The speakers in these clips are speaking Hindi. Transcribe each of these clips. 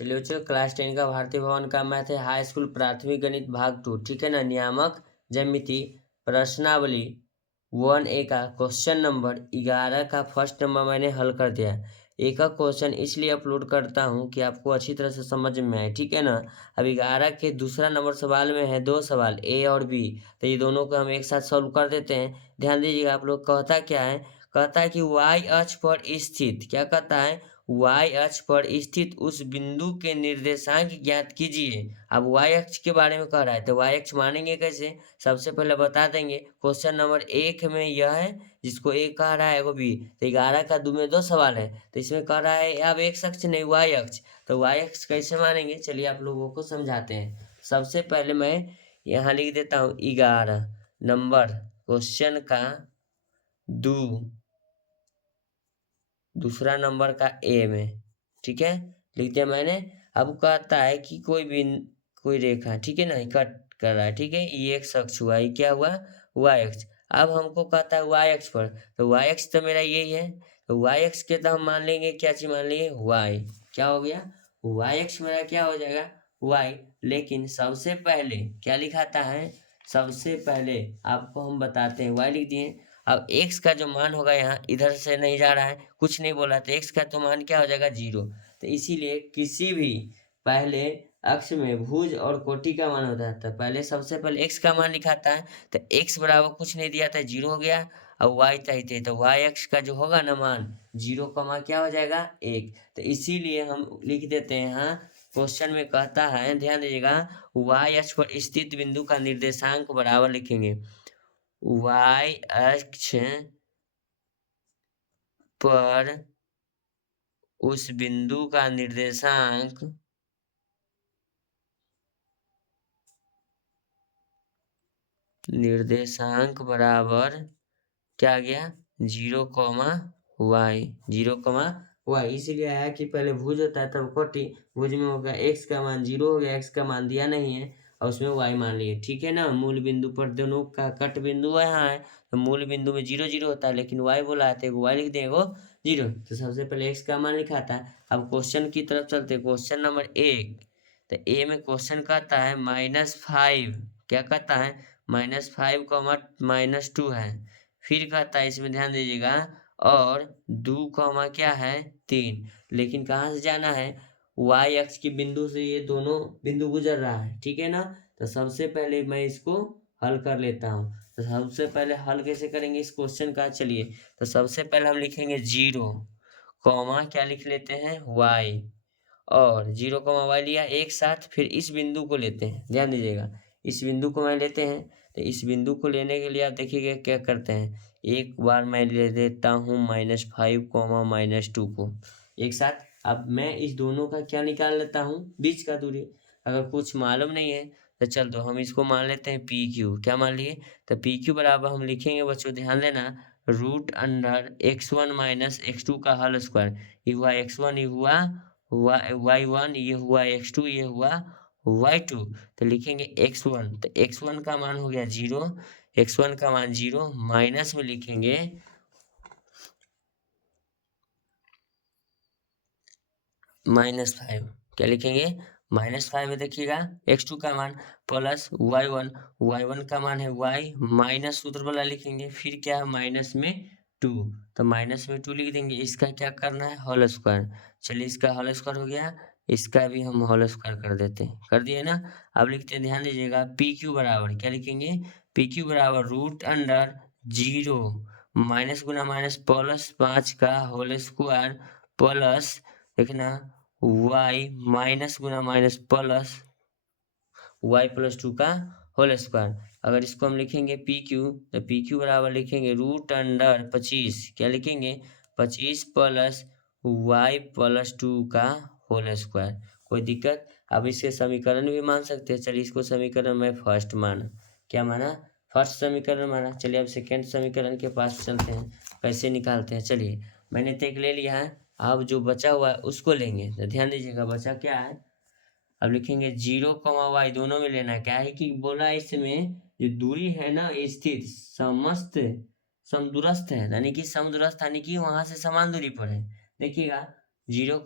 चलिए बच्चों, क्लास 10 का भारतीय भवन का मैथ है हाई स्कूल प्राथमिक गणित भाग 2, ठीक है ना। नियामक ज्यामिति प्रश्नावली 1A का क्वेश्चन नंबर 11 का फर्स्ट नंबर मैंने हल कर दिया। एक क्वेश्चन इसलिए अपलोड करता हूँ कि आपको अच्छी तरह से समझ में आए, ठीक है ना। अब 11 के दूसरा नंबर सवाल में है दो सवाल ए और बी, तो ये दोनों को हम एक साथ सॉल्व कर देते हैं। ध्यान दीजिएगा आप लोग, कहता क्या है, कहता है कि वाई अक्ष पर स्थित, क्या कहता है, वाई अक्ष पर स्थित उस बिंदु के निर्देशांक ज्ञात कीजिए। अब वाई अक्ष के बारे में कह रहा है तो वाई अक्ष मानेंगे कैसे, सबसे पहले बता देंगे। क्वेश्चन नंबर 1 में यह है जिसको ए कह रहा है वो बी, तो 11 का दो में दो सवाल है, तो इसमें कह रहा है अब एक्स अक्ष नहीं वाई अक्ष, तो वाई अक्ष कैसे मानेंगे, चलिए आप लोगों को समझाते हैं। सबसे पहले मैं यहाँ लिख देता हूँ 11 नंबर क्वेश्चन का दो दूसरा नंबर का ए में, ठीक है, लिख दिया मैंने। अब कहता है कि कोई रेखा, ठीक है ना, कट कर रहा है, ठीक है, ये एक्स अक्ष हुआ, ये क्या हुआ, वाई अक्ष। अब हमको कहता है वाई अक्ष पर, तो वाई अक्ष तो मेरा यही है, तो वाई अक्ष के तो हम मान लेंगे, क्या चीज मान लेंगे, वाई। क्या हो गया, वाई अक्ष मेरा क्या हो जाएगा, वाई। लेकिन सबसे पहले क्या लिखाता है, सबसे पहले आपको हम बताते हैं, वाई लिख दिए। अब x का जो मान होगा यहाँ इधर से नहीं जा रहा है, कुछ नहीं बोला, तो x का तो मान क्या हो जाएगा, 0। तो इसीलिए किसी भी पहले अक्ष में भुज और कोटि का मान होता है, तो पहले सबसे पहले x का मान लिखाता है, तो x बराबर कुछ नहीं दिया था, 0 हो गया। अब y चाहिए तो y अक्ष का जो होगा ना मान 0 का मान क्या हो जाएगा, 1। तो इसीलिए हम लिख देते हैं यहाँ, क्वेश्चन में कहता है, ध्यान दीजिएगा, y अक्ष पर स्थित बिंदु का निर्देशांक बराबर लिखेंगे y अक्ष पर उस बिंदु का निर्देशांक बराबर क्या आ गया, 0, y। इसीलिए आया कि पहले भुज होता है तब कोटि, भुज में होगा x का मान 0 हो गया, x का मान दिया नहीं है और उसमें y मान लिए, ठीक है ना। मूल बिंदु पर दोनों का कट बिंदु यहाँ है, तो मूल बिंदु में 0 0 होता है, लेकिन y बोला है तो y लिख देंगे 0। तो सबसे पहले x का मान लिखा था। अब क्वेश्चन की तरफ चलते, क्वेश्चन नंबर 1, तो ए में क्वेश्चन कहता है -5, क्या कहता है, -5 -2 है। फिर कहता है, इसमें ध्यान दीजिएगा, और 2 क्या है, 3। लेकिन कहाँ से जाना है, y अक्ष के बिंदु से ये दोनों बिंदु गुजर रहा है, ठीक है ना। तो सबसे पहले मैं इसको हल कर लेता हूँ। तो सबसे पहले हल कैसे करेंगे इस क्वेश्चन का, चलिए। तो सबसे पहले हम लिखेंगे 0, क्या लिख लेते हैं, y, और 0 y लिया एक साथ। फिर इस बिंदु को लेते हैं, ध्यान दीजिएगा, इस बिंदु को मैं लेते हैं। तो इस बिंदु को लेने के लिए आप देखिएगा क्या करते हैं, एक बार मैं ले लेता हूँ -5, -2 को एक साथ। अब मैं इस दोनों का क्या निकाल लेता हूँ, बीच का दूरी। अगर कुछ मालूम नहीं है तो चल दो हम इसको मान लेते हैं PQ, क्या मान लिए, तो PQ बराबर हम लिखेंगे बच्चों, ध्यान देना, √x1 - x2 का होल स्क्वायर। ये हुआ x1, ये हुआ y1, ये हुआ x2, ये हुआ y2। तो लिखेंगे x1, तो x1 का मान हो गया 0, x1 का मान 0, माइनस में लिखेंगे -5, क्या लिखेंगे, -5 में देखिएगा x2 का मान, प्लस y1 का मान है y, माइनस सूत्र वाला लिखेंगे, फिर क्या है माइनस में 2, तो माइनस में 2 लिख देंगे। इसका क्या करना है, होल स्क्वायर। चलिए इसका होल स्क्वायर हो गया, इसका भी हम होल स्क्वायर कर देते हैं, कर दिए ना। अब लिखते हैं, ध्यान दीजिएगा, PQ बराबर क्या लिखेंगे, PQ बराबर √0 माइनस गुना माइनस प्लस 5 का होल स्क्वायर, प्लस देखना y माइनस गुना माइनस प्लस y +2 का होल स्क्वायर। अगर इसको हम लिखेंगे PQ, तो PQ बराबर लिखेंगे √25, क्या लिखेंगे, 25 प्लस y +2 का होल स्क्वायर। कोई दिक्कत, अब इसके समीकरण भी मान सकते हैं। चलिए इसको समीकरण में फर्स्ट माना, क्या माना, फर्स्ट समीकरण माना। चलिए अब सेकेंड समीकरण के पास चलते हैं, कैसे निकालते हैं। चलिए मैंने तो एक ले लिया है, अब जो बचा हुआ है उसको लेंगे। तो ध्यान दीजिएगा बचा क्या है, अब लिखेंगे 0, y दोनों में लेना है। क्या है कि बोला इसमें जो दूरी है ना स्थित समस्त समदूरस्थ है, यानी कि समदूरस्थ यानी कि वहां से समान दूरी पर है। देखिएगा 0,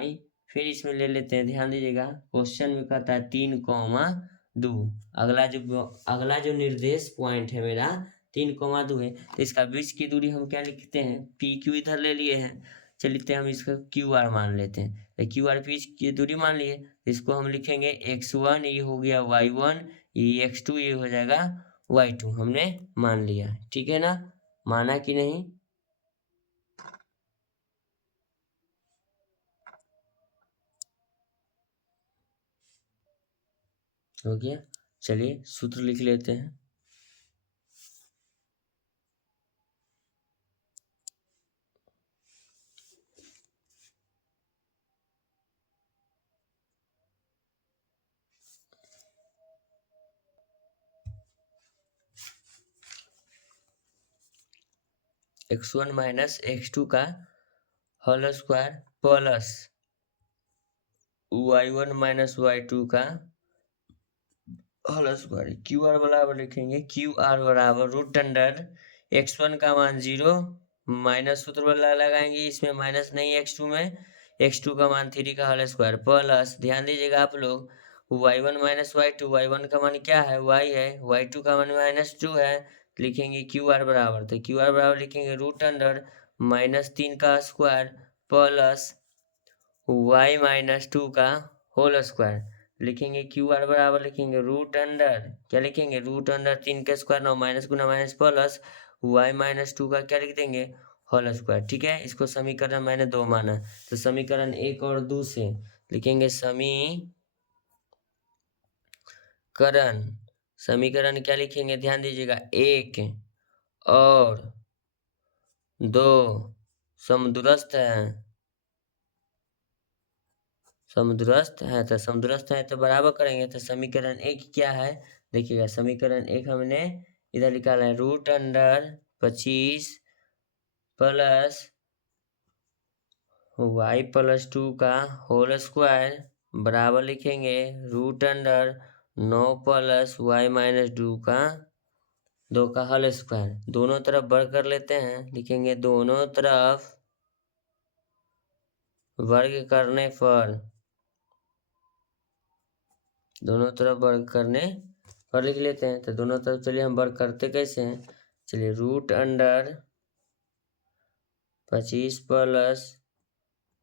y फिर इसमें ले लेते हैं, ध्यान दीजिएगा क्वेश्चन में कहता है 3,2। अगला जो निर्देश पॉइंट है मेरा 3,2 है, तो इसका बीच की दूरी हम क्या लिखते हैं, पी क्यू इधर ले लिए हैं। चलिए हम इसका क्यू आर मान लेते हैं, तो क्यू आर बीच की दूरी मान लिए, तो इसको हम लिखेंगे x1, ये हो गया y1, ये x2, ये हो जाएगा y2। हमने मान लिया, ठीक है ना, माना कि नहीं। हो गया। चलिए सूत्र लिख लेते हैं। x1 माइनस x2 का whole square plus y1 minus y2 का होल स्क्वायर। क्यू आर बराबर लिखेंगे, क्यू आर बराबर रूट अंडर x1 का मान 0 माइनस सूत्र वाला लगाएंगे, इसमें माइनस नहीं x2 में, x2 का मान 3 का होल स्क्वायर प्लस, ध्यान दीजिएगा आप लोग, y1 माइनस y2, y1 का मान क्या है, y है, y2 का मान -2 है, लिखेंगे क्यू आर बराबर, तो क्यू आर बराबर लिखेंगे रूट अंडर -3 का स्क्वायर प्लस y -2 का होल स्क्वायर। लिखेंगे क्यू आर बराबर लिखेंगे रूट अंडर, क्या लिखेंगे, रूट अंडर 3 का स्क्वायर, 9 माइनस गुना माइनस प्लस y -2 का क्या लिख देंगे, होल स्क्वायर। ठीक है, इसको समीकरण मैंने 2 माना, तो समीकरण 1 और 2 से लिखेंगे समीकरण क्या लिखेंगे, ध्यान दीजिएगा 1 और 2 समदुरस्त है तो बराबर करेंगे, तो समीकरण 1 क्या है, देखिएगा समीकरण 1 हमने इधर निकाला है, root under 25 plus y plus 2 का होल स्क्वायर बराबर लिखेंगे रूट अंडर 9 प्लस y -2 का 2 का होल स्क्वायर। दोनों तरफ वर्ग कर लेते हैं, लिखेंगे दोनों तरफ वर्ग करने पर, दोनों तरफ वर्ग करने पर लिख लेते हैं, तो दोनों तरफ चलिए हम वर्ग करते कैसे हैं, चलिए root under 25 plus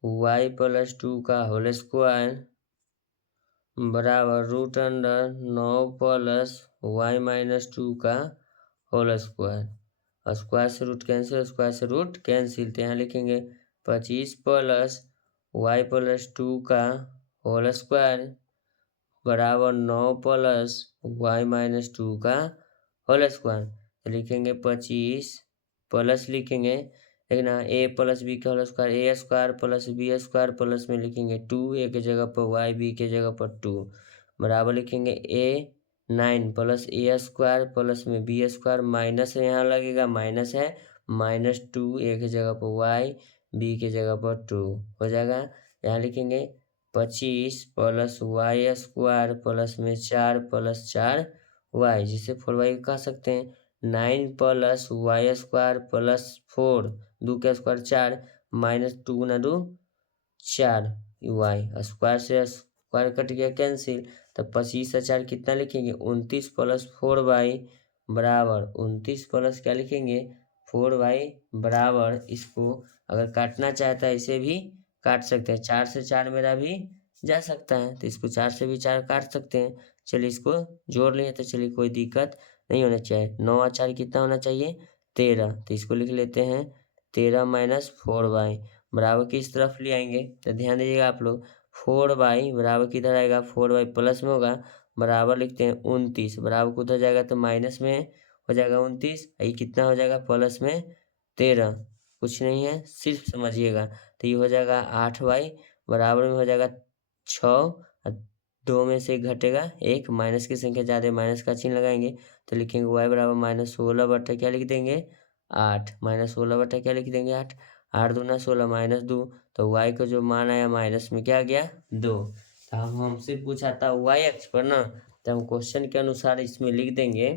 y plus 2 का होल स्क्वायर बराबर रूट अंडर 9 प्लस y -2 का होल स्क्वायर। स्क्वायर से रूट कैंसिल, स्क्वायर से रूट कैंसिल, तो यहाँ लिखेंगे 25 प्लस y प्लस 2 का होल स्क्वायर बराबर 9 प्लस y -2 का होल स्क्वायर। तो लिखेंगे 25 प्लस लिखेंगे, लेकिन a प्लस बी का whole square, a square plus b square plus में लिखेंगे 2, ए के जगह पर y, बी के जगह पर 2 बराबर लिखेंगे a 9 plus a square plus में बी स्क्वायर, माइनस यहाँ लगेगा, माइनस है, -2, ए के जगह पर y, बी के जगह पर 2 हो जाएगा। यहाँ लिखेंगे 25 प्लस वाई स्क्वायर प्लस में 4 प्लस 4 वाई, जिसे 4y कह सकते हैं। 9 प्लस वाई स्क्वायर प्लस 4, 2 का स्क्वायर 4, -2 गुना 2 4 वाई, स्क्वायर से स्क्वायर कट गया कैंसिल, तो 25 से 4 कितना लिखेंगे, 29 प्लस 4y बराबर 29 प्लस क्या लिखेंगे 4y बराबर, इसको अगर काटना चाहता है इसे भी काट सकते हैं, 4 से 4 मेरा भी जा सकता है, तो इसको 4 से भी 4 काट सकते हैं। चलिए इसको जोड़ लिए, तो चलिए कोई दिक्कत नहीं होना चाहिए। 9 और 4 कितना होना चाहिए, 13, तो इसको लिख लेते हैं 13 माइनस 4y बराबर किस तरफ ले आएंगे, तो ध्यान दीजिएगा आप लोग, 4y बराबर किधर आएगा, 4y प्लस में होगा, बराबर लिखते हैं 29, बराबर को उधर जाएगा तो माइनस में हो जाएगा 29, ये कितना हो जाएगा प्लस में 13, कुछ नहीं है सिर्फ समझिएगा, तो ये हो जाएगा 8y बराबर में हो जाएगा 6, 2 में से घटेगा 1, माइनस की संख्या ज़्यादा, माइनस का चिन्ह लगाएंगे, तो लिखेंगे y बराबर -16 बटा क्या लिख देंगे 8, -16 बटा क्या लिख देंगे 8, 8 दूना 16 -2, तो y का जो मान आया माइनस में क्या आ गया 2। तो हम हमसे पूछा था y अक्ष पर ना, तो हम क्वेश्चन के अनुसार इसमें लिख देंगे,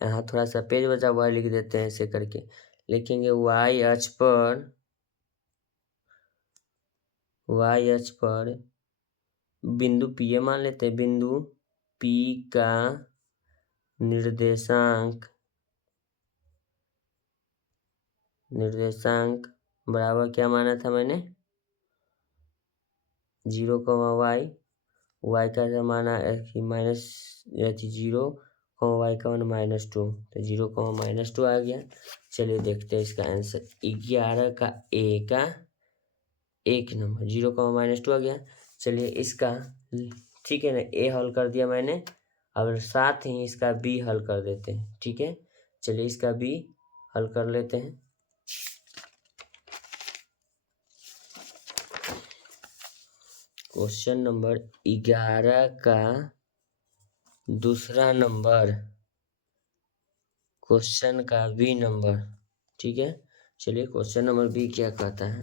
यहाँ थोड़ा सा पेज बचा हुआ है, लिख देते हैं ऐसे करके, लिखेंगे y अक्ष पर वाई अक्ष पर बिंदु P मान लेते हैं। बिंदु P का निर्देशांक बराबर क्या माना था मैंने, 0, y का माना माइनस 0, y का मान -2, तो 0, -2 आ गया। चलिए देखते हैं इसका आंसर। 11 का A का 1 नंबर, 0, -2 आ गया। चलिए इसका ठीक है ना, A हल कर दिया मैंने, और साथ ही इसका B हल कर देते हैं। ठीक है, चलिए इसका B हल कर लेते हैं। क्वेश्चन नंबर 11 का दूसरा नंबर, क्वेश्चन का B नंबर। ठीक है, चलिए क्वेश्चन नंबर B क्या कहता है।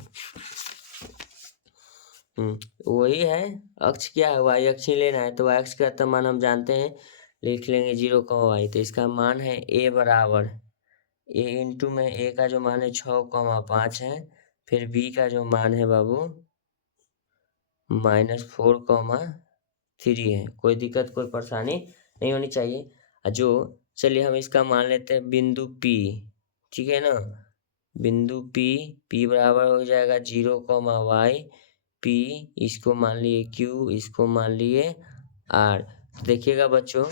वही है, अक्ष क्या है, y अक्ष ही लेना है, तो y अक्ष का मान हम जानते हैं, लिख लेंगे 0, y। तो इसका मान है a बराबर a इंटू में a का जो मान है 6, 5 है, फिर b का जो मान है बाबू -4, 3 है। कोई दिक्कत कोई परेशानी नहीं होनी चाहिए। जो चलिए हम इसका मान लेते हैं बिंदु P, ठीक है ना, बिंदु P बराबर हो जाएगा 0, y, P इसको मान लिए Q, इसको मान लिए R। देखिएगा बच्चों,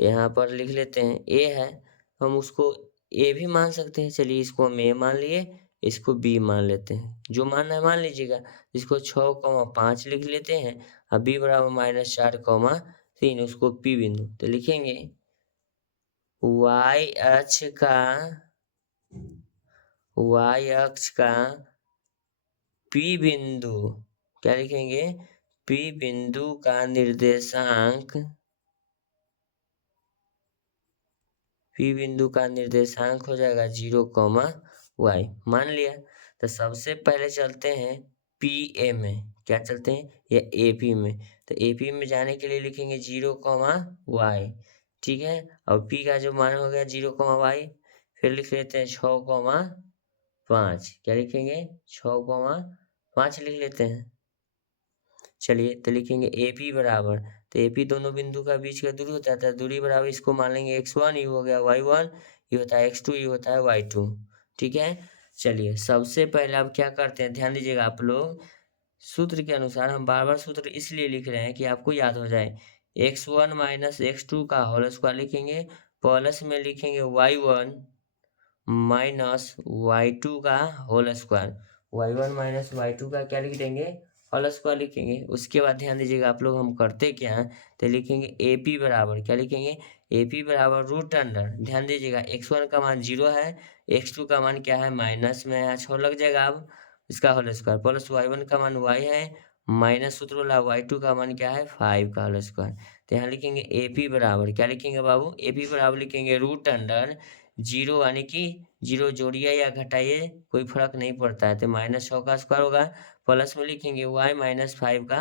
यहाँ पर लिख लेते हैं A है, हम उसको A भी मान सकते हैं। चलिए इसको हम A मान लिए, इसको B मान लेते हैं, जो मानना है मान लीजिएगा। इसको 6, 5 लिख लेते हैं, अब B बराबर -4, 3, उसको P बिंदु। तो लिखेंगे y अक्ष का P बिंदु, क्या लिखेंगे, P बिंदु का निर्देशांक, P बिंदु का निर्देशांक हो जाएगा 0, y। मान लिया। तो सबसे पहले चलते हैं PA में, क्या चलते हैं, या AP में। तो AP में जाने के लिए लिखेंगे 0, y, ठीक है। और P का जो मान हो गया 0, y, फिर लिख लेते हैं 6, 5, क्या लिखेंगे, 6, 5 लिख लेते हैं। चलिए तो लिखेंगे AP बराबर, तो AP दोनों बिंदु का बीच का दूरी होता है, तो दूरी बराबर इसको मान लेंगे x1, ये हो गया y1, ये होता है x2, ये होता है y2। ठीक है, चलिए सबसे पहले अब क्या करते हैं, ध्यान दीजिएगा आप लोग, सूत्र के अनुसार हम बार बार सूत्र इसलिए लिख रहे हैं कि आपको याद हो जाए। x1 माइनस x2 का होल स्क्वायर लिखेंगे, प्लस में लिखेंगे y1 माइनस y2 का whole square, y1 minus y2 का क्या लिख देंगे, होल स्क्वायर लिखेंगे। उसके बाद ध्यान दीजिएगा आप लोग, हम करते क्या हैं, तो लिखेंगे AP बराबर, क्या लिखेंगे, AP बराबर रूट अंडर, ध्यान दीजिएगा x1 का मान 0 है, x2 का मान क्या है, माइनस में है, 6 लग जाएगा अब, इसका होल स्क्वायर, प्लस y1 का मान y है, माइनस सूत्र वाला y2 का मान क्या है, 5 का होल स्क्वायर। तो यहाँ लिखेंगे AP बराबर, क्या लिखेंगे बाबू, AP बराबर लिखेंगे रूट अंडर 0, यानी कि 0 जोड़िए या घटाइए कोई फर्क नहीं पड़ता है, तो -6 का स्क्वायर होगा, प्लस में लिखेंगे y -5 का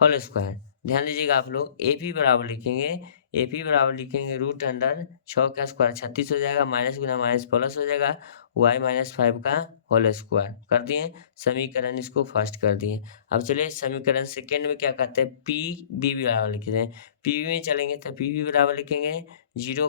होल स्क्वायर। ध्यान दीजिएगा आप लोग, AP बराबर लिखेंगे, AP बराबर लिखेंगे रूट अंडर 6 का स्क्वायर 36 हो जाएगा, माइनस गुना माइनस प्लस हो जाएगा, y -5 का होल स्क्वायर कर दिए। समीकरण इसको फर्स्ट कर दिए। अब चलिए समीकरण सेकेंड में क्या कहते हैं, PB बराबर लिखते हैं। PB में चलेंगे तो PB बराबर लिखेंगे 0,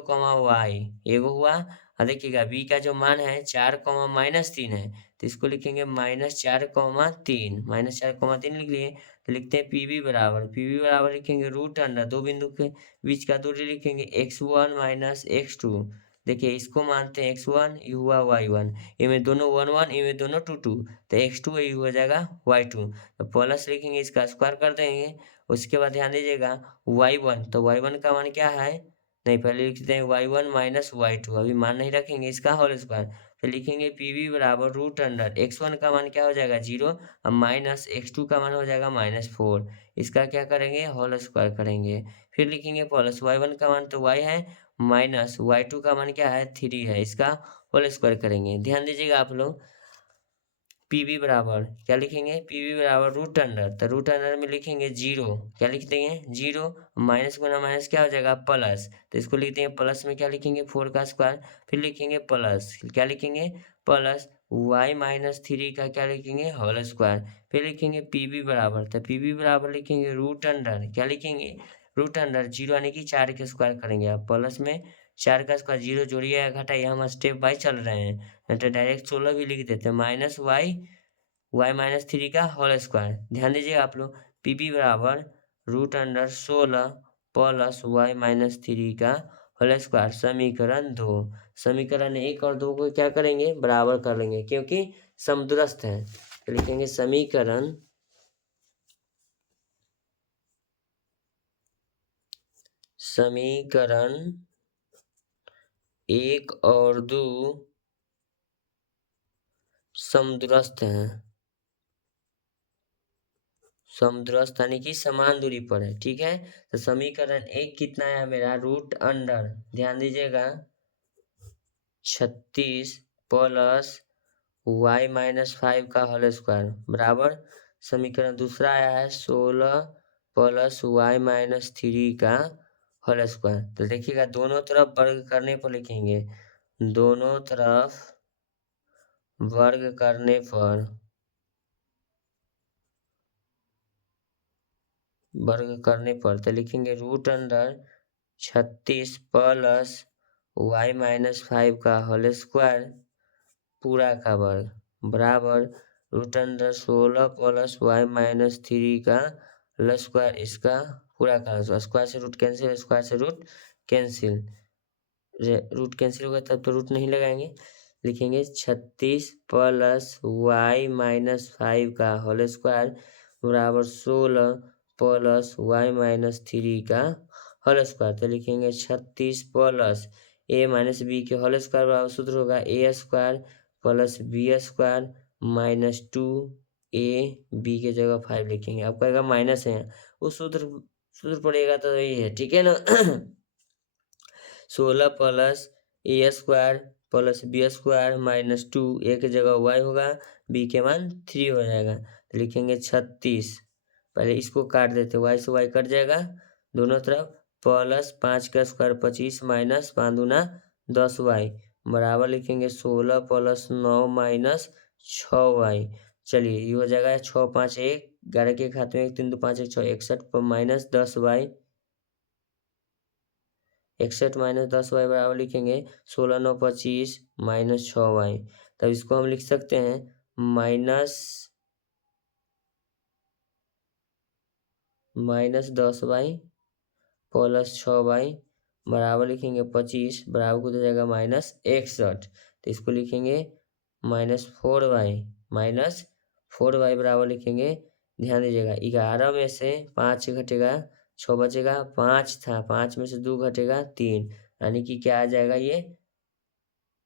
y, एगो हुआ। और देखिएगा b का जो मान है 4, -3 है, तो इसको लिखेंगे -4, 3, -4, 3 लिख लिए। तो लिखते हैं PB बराबर लिखेंगे रूट अंडर, दो बिंदु के बीच का दूरी लिखेंगे x1 माइनस x2। देखिए इसको मानते हैं x1, ये हुआ y1, इनमें दोनों 1, 1, इनमें दोनों 2, 2, तो x2 ये हो जाएगा y2। तो प्लस लिखेंगे, इसका स्क्वायर कर देंगे। उसके बाद ध्यान दीजिएगा y1, तो y1 का मान क्या है, नहीं पहले लिखते हैं y1 माइनस y2, अभी मान नहीं रखेंगे, इसका होल स्क्वायर। फिर लिखेंगे PB बराबर रूट अंडर x1 का मान क्या हो जाएगा 0, अब माइनस x2 का मान हो जाएगा -4, इसका क्या करेंगे, होल स्क्वायर करेंगे। फिर लिखेंगे प्लस y1 का मान तो y है, माइनस y2 का मान क्या है 3 है, इसका होल स्क्वायर करेंगे। ध्यान दीजिएगा आप लोग, PB बराबर क्या लिखेंगे, PB बराबर रूट अंडर, तो रूट अंडर में लिखेंगे 0, क्या लिख देंगे 0, माइनस गुना माइनस क्या हो जाएगा प्लस, तो इसको लिखते हैं प्लस में क्या लिखेंगे 4 का स्क्वायर, फिर लिखेंगे प्लस, क्या लिखेंगे प्लस वाई माइनस थ्री का क्या लिखेंगे होल स्क्वायर, फिर लिखेंगे पी बी बराबर, तो पी बी बराबर लिखेंगे रूट अंडर, क्या लिखेंगे रूट अंडर जीरो यानी कि 4 के स्क्वायर करेंगे आप, प्लस में 4 का स्क्वायर जीरो जोड़िए या घटाइए, हम स्टेप बाई चल रहे हैं, नहीं तो डायरेक्ट 16 भी लिख देते हैं, माइनस वाई माइनस थ्री का होल स्क्वायर। ध्यान दीजिए आप लोग, पी बी बराबर root under 16 plus Y minus three का होल स्क्वायर, समीकरण 2। समीकरण 1 और 2 को क्या करेंगे बराबर कर लेंगे क्योंकि समदुरस्थ है, तो लिखेंगे समीकरण 1 और 2 समदुरस्थ हैं, समदुरस्थ यानी कि समान दूरी पर है, ठीक है। तो समीकरण 1 कितना है मेरा रूट अंडर, ध्यान दीजिएगा 36 प्लस वाई माइनस 5 का होल स्क्वायर बराबर, समीकरण दूसरा आया है 16 प्लस वाई माइनस थ्री का होल स्क्वायर। तो देखिएगा दोनों तरफ वर्ग करने पर लिखेंगे, दोनों तरफ वर्ग करने पर तो लिखेंगे root under 36 plus Y minus 5 का होल स्क्वायर पूरा का वर्ग बराबर root under 16 plus Y minus three का होल स्क्वायर, इसका पूरा का स्क्वायर से रूट कैंसिल, स्क्वायर से रूट कैंसिल, रूट कैंसिल होगा तब तो रूट नहीं लगाएंगे, लिखेंगे 36 प्लस वाई माइनस 5 का होल स्क्वायर बराबर 16 प्लस वाई माइनस थ्री का होल स्क्वायर, तो लिखेंगे 36 प्लस ए माइनस बी के होल स्क्वायर बराबर सूत्र होगा a square plus b square minus 2 a b के जगह 5 लिखेंगे, आपको कहेगा माइनस है वो सूत्र पड़ेगा तो यही है, ठीक है ना। 16 plus a square plus b square minus 2 a की जगह वाई होगा, बी के मान 3 हो जाएगा, तो लिखेंगे 36, पहले इसको काट देते, वाई से वाई कट जाएगा दोनों तरफ, प्लस 5 का स्क्वायर 25 माइनस 5 दूना 10 वाई बराबर लिखेंगे 16 प्लस 9 माइनस 6 वाई। चलिए ये हो जाएगा 6 5 1 11 के खाते में 3 2 5 1 6 61 माइनस 10 वाई, 61 माइनस 10 वाई बराबर लिखेंगे 16 9 25 माइनस 6 वाई, तब इसको हम लिख सकते हैं माइनस 10 वाई प्लस 6 वाई बराबर लिखेंगे 25 बराबर को हो जाएगा माइनस 61, तो इसको लिखेंगे माइनस 4 वाई बराबर लिखेंगे, ध्यान दीजिएगा 11 में से 5 घटेगा 6 बचेगा, 5 था 5 में से 2 घटेगा 3 यानी कि क्या आ जाएगा ये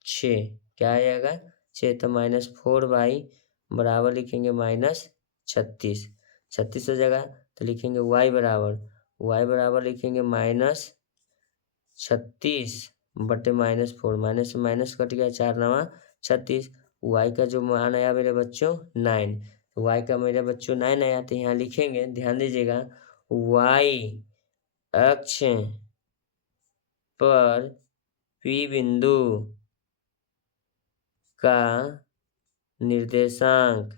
6, क्या आ जाएगा 6, तो माइनस 4 वाई बराबर लिखेंगे माइनस 36 हो जाएगा, तो लिखेंगे y बराबर लिखेंगे माइनस 36 बटे माइनस 4, माइनस से माइनस कट गया 4 9 36, y का जो मान आया मेरे बच्चों 9, y का मेरे बच्चों 9 आया, तो यहाँ लिखेंगे ध्यान दीजिएगा y अक्ष पर P बिंदु का निर्देशांक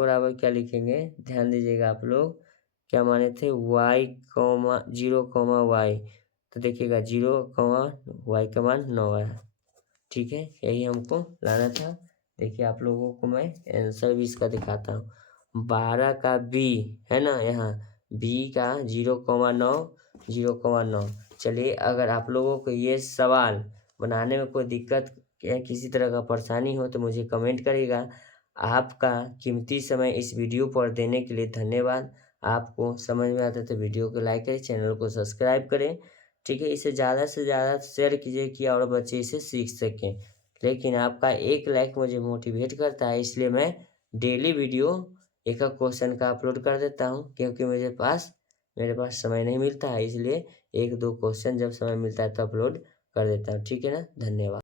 बराबर क्या लिखेंगे, ध्यान दीजिएगा आप लोग क्या माने थे y, 0, y, तो देखिएगा 0, y का मान 9 है, ठीक है, यही हमको लाना था। देखिए आप लोगों को मैं आंसर भी इसका दिखाता हूँ, 12 का b है ना, यहाँ b का 0,9। चलिए अगर आप लोगों को ये सवाल बनाने में कोई दिक्कत या किसी तरह का परेशानी हो तो मुझे कमेंट करिएगा। आपका कीमती समय इस वीडियो पर देने के लिए धन्यवाद। आपको समझ में आता है तो वीडियो को लाइक करें, चैनल को सब्सक्राइब करें, ठीक है। इसे ज़्यादा से ज़्यादा शेयर कीजिए कि और बच्चे इसे सीख सकें, लेकिन आपका एक लाइक मुझे मोटिवेट करता है, इसलिए मैं डेली वीडियो एक क्वेश्चन का अपलोड कर देता हूँ, क्योंकि मेरे पास समय नहीं मिलता है, इसलिए 1 2 क्वेश्चन जब समय मिलता है तो अपलोड कर देता हूँ, ठीक है ना। धन्यवाद।